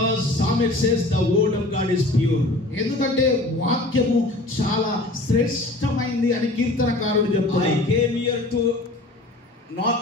Because Psalmist says the word of God is pure. ఎందుకంటే వాక్యము చాలా శ్రేష్టమైంది అని కీర్తనకారుడు చెప్తున్నాడు.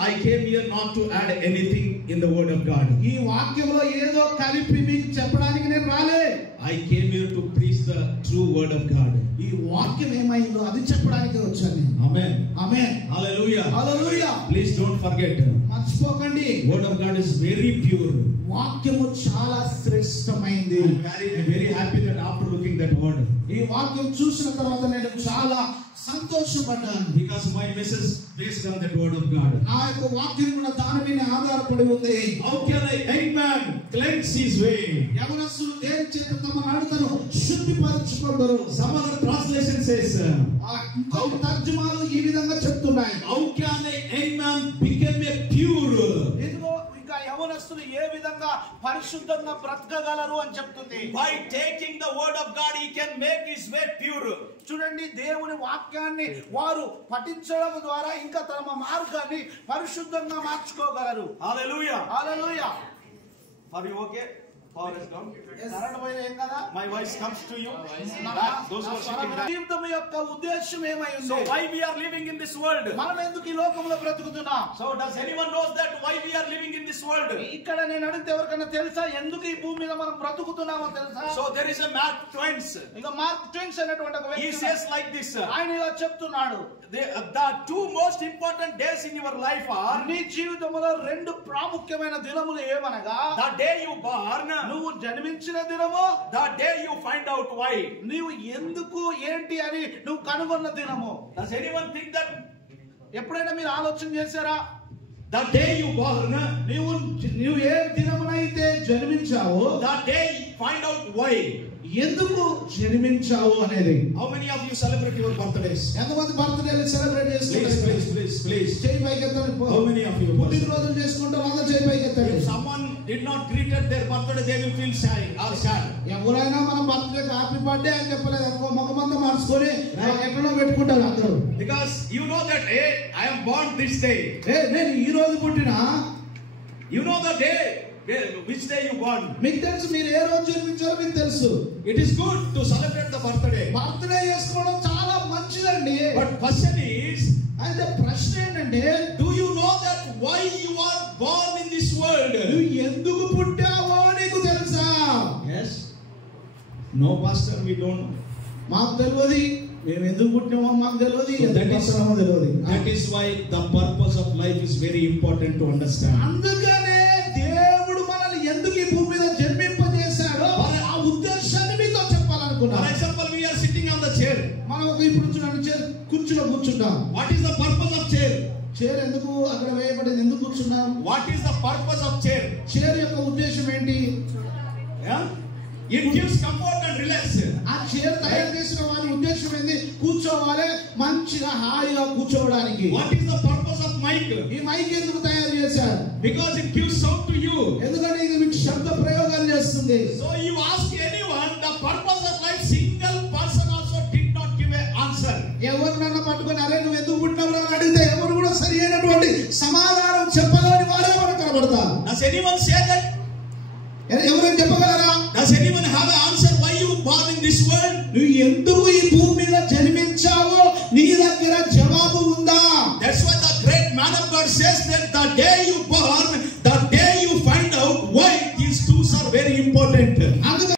I came here not to add anything in the word of God. ఈ వాక్యంలో ఏదో కలిపి మీకు చెప్పడానికి నేను రాలే. I came here to preach the true word of God. ఈ వాక్యం ఏమైందో అది చెప్పడానికి వచ్చాను. Amen. Amen. Hallelujah. Hallelujah. Please don't forget. మర్చిపోకండి. Word of God is very pure. వాక్యము చాలా శ్రేష్టమైంది. I'm very happy that after looking that word. ఈ వాక్యం చూసిన తర్వాత నేను చాలా సంతోషపడ్డాను. Because my message based on that word of God. ఆ యొక్క వాక్యం కూడా దాని మీద ఆధారపడి ఉంది. How can a young man cleanse his way? యవనస్తులు దేని చేత తమ నడతను శుద్ధిపరచుకుంటారు. Some other translation says, ఇంకొక తర్జుమాలు ఈ విధంగా చెప్తున్నాయి. how can a young man become a pure? ఇదిగో ఇంకా యవనస్తులు ఏ విధంగా పరిశుద్ధంగా బ్రతకగలరు అని చెప్తుంది. By taking the word of God, he can make his way pure. చూడండి, దేవుని వాక్యాన్ని వారు పఠించడం ద్వారా ఇంకా తమ మార్గాన్ని పరిశుద్ధంగా మార్చుకోగలరు. Hallelujah. Hallelujah. Are you okay? Power has come. My voice comes to you. Those who are sitting back. జీవితం యొక్క ఉద్దేశం ఏమై ఉంది? So why we are living in this world? మనం ఎందుకు ఈ లోకంలో బ్రతుకుతున్నాం? So does anyone knows that why we are living in this world? ఇక్కడ నేను అడిగితే ఎవరికైనా తెలుసా ఎందుకు ఈ భూమి మీద మనం బ్రతుకుతున్నామో తెలుసా? So there is a Mark Twain. ఇంకా మార్క్ ట్వైన్ అనేటువంటి ఒక వ్యక్తి He says like this. ఆయన ఇలా చెప్తున్నాడు. The two most important days in your life are నీ జీవితంలో రెండు ప్రాముఖ్యమైన దినములు ఏమనగా the day you born, నువ్వు జన్మించిన దినము, the day you find out why. నీవు ఎందుకు ఏంటి అని నువ్వు కనుగొన్న దినము. Does anyone think that ఎప్పుడైనా మీరు ఆలోచన చేశారా? the day you born, నీవు ఏ దినమునైతే జన్మించావో the day you find out why. ఎందుకు జన్మించావు అనేది. How many of you celebrate your birthdays? ఎంతమంది బర్త్డేలు సెలబ్రేట్ చేసుకుంటారు? Please. చేయి పైకెత్తండి. How many of you? పుట్టినరోజులు చేసుకుంటారు, అందరూ చేయి పైకెత్తండి. If someone did not greeted their birthday, they will feel sad. ఎవరైనా మన బర్త్డే హ్యాపీ బర్త్డే అని చెప్పలేదు అనుకో, ముఖమంతా మార్చుకొని ఎక్కడో పెట్టుకుంటారు అందరూ. Because you know that, hey, I am born this day. నేను ఈ రోజు పుట్టినా. You know the day. Which day you born? మీకు తెలుసు, మీరు ఏ రోజు జన్మించారో మీకు తెలుసు. It is good to celebrate the birthday. Birthday చేసుకోవడం చాలా మంచిదండి. But question is, అయితే ప్రశ్న ఏంటంటే, do you know that why you are born in this world? నువ్వు ఎందుకు పుట్టావో నీకు తెలుసా? Yes. No, pastor, we don't know. మాకు తెలియదు. మేము ఎందుకు పుట్టినామో మాకు తెలియదు. That is why the purpose of life is very important to understand. అందుకనే దేవుడు మనల్ని ఎందుకు ఈ భూమి మీద జన్మింపజేశాడో ఆ ఉద్దేశాన్ని మీతో చెప్పాలనుకున్నాను. For example, we are sitting on the chair. మనం ఇప్పుడు కుర్చీలో కూర్చుంటాం. What is the purpose of chair? Chair ఎందుకు అక్కడ వేయబడింది? ఎందుకు కూర్చున్నాం? What is the purpose of chair? Chair యొక్క ఉద్దేశం ఏంటి? It gives comfort and relax. ఆ చైర్ తయారు చేసిన వారి ఉద్దేశం ఏంటి? కూర్చోవాలి, మంచిగా హాయిగా కూర్చోవడానికి. What is the purpose of mic? ఈ మైక్ ఎందుకు తయారు చేశారు? Because it gives sound to you. ఎందుకంటే ఇది మీకు శబ్ద ప్రయోగాలు చేస్తుంది. So you ask anyone the purpose of life, single person also did not give an answer. ఎవరినన్నా పట్టుకొని అరే నువ్వు ఎందుకు పుట్టినావు అని అడిగితే ఎవరు కూడా సరి అయినటువంటి సమాధానం చెప్పలేని వారే మనకు కనబడతారు. Does anyone say that? ఎవరైనా చెప్పగలరా? Does anyone have an answer why you born in this world? నువ్వు ఎందుకు ఈ భూమి మీద జన్మించావో నీ దగ్గర జవాబు ఉందా? That's why the great man of God says that the day you born, the day you find out why, these two are very important.